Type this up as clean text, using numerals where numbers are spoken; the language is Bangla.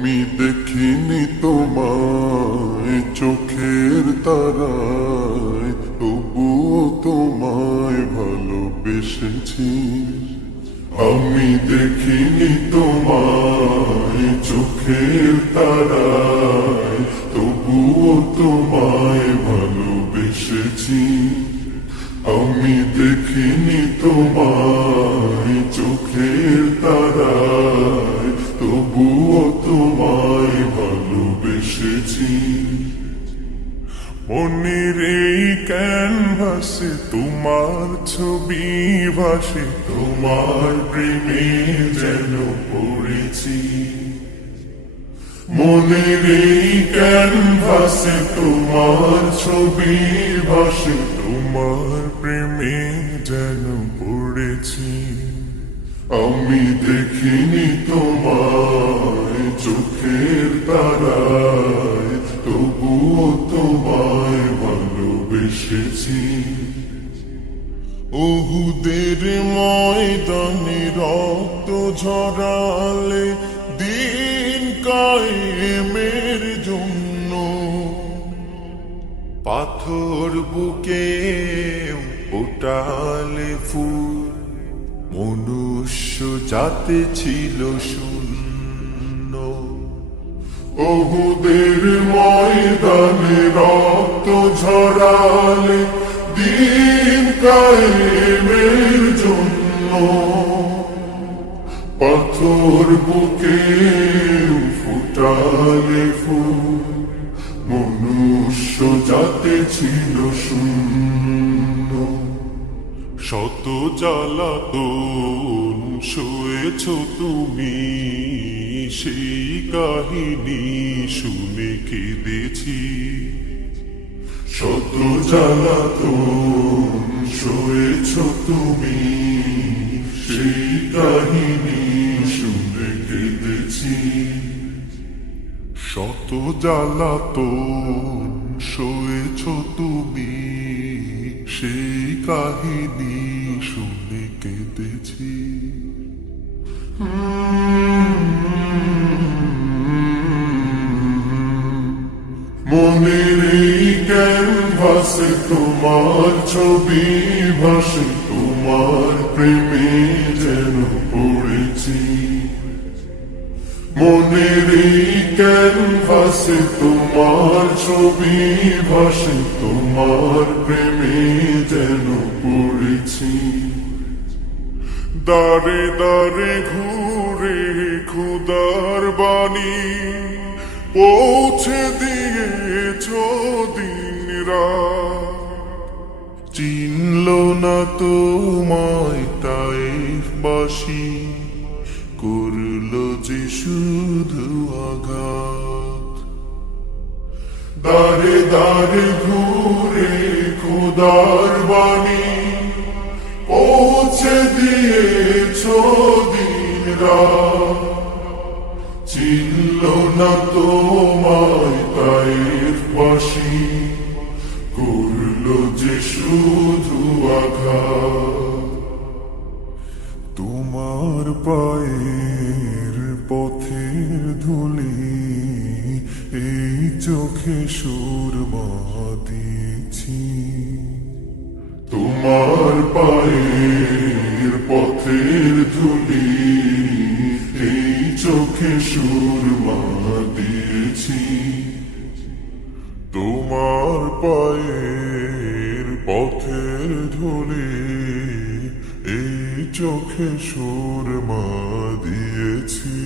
আমি দেখিনি তোমায় চোখের তারায়, তবুও তোমায় ভালোবেসেছি। আমি দেখিনি তোমায় চোখের তারায়, তবুও তোমায় ভালোবেসেছি। আমি দেখিনি তোমায় চোখের তারায়, তবুও তোমায় ভালোবেসেছি। মনের এই ক্যানভাসে তোমার ছবি ভাসে, তোমার প্রেমে যেন পড়েছি। মনের এই ক্যানভাসে তোমার ছবি ভাসে, তোমার প্রেমে যেন পড়েছি। আমি দেখিনি তোমায় চোখের তারায়, তবুও তোমায় ভালোবেসেছি। উহুদের ময়দানে রক্ত ঝরালে দিন কায়েমের জন্য, পাথর বুকে ফোটালে ফুল, মনুষ্য জাতি ছিল শূন্য। উহুদের ময়দানে রক্ত ঝরালে দিন কায়েমের জন্য, পাথর বুকে ফুটালে ফুল, মনুষ্য জাতি ছিল শূন্য। শত জ্বালাতন সয়েছ তুমি, সেই কাহিনী শুনে কেঁদেছি। শত জ্বালাতন সয়েছ তুমি, সেই কাহিনী শুনে কেঁদেছি। শত জ্বালাতন সয়েছ তুমি, সেই কাহিনী শুনে কেঁদেছি। মনের এই ক্যানভাসে তোমার ছবি ভাসে, তোমার প্রেমে যেন পড়েছি। মনের এই ক্যানভাসে তোমার ছবি ভাসে, তোমার প্রেমে যেন পড়েছি। দারে দারে ঘুরে খুদার বাণী পৌঁছে দিয়েছ দিন রাত, চিনল না তোমায় তাইফবাসী, করল যে শুধু আঘাত। দারে দারে ঘুরে খোদার বাণী পৌঁছে দিয়েছ দিন রাত, চিনল না তোমায় তাইফবাসী, করল যে শুধু আঘাত। তোমার পায়ের পথের ধুলি এই চোখে সুরমা দিয়েছি। তোমার পায়ের পথের ধুলি এই চোখে সুরমা দিয়েছি। তোমার পায়ের পথের ধুলি এই চোখে সুরমা দিয়েছি।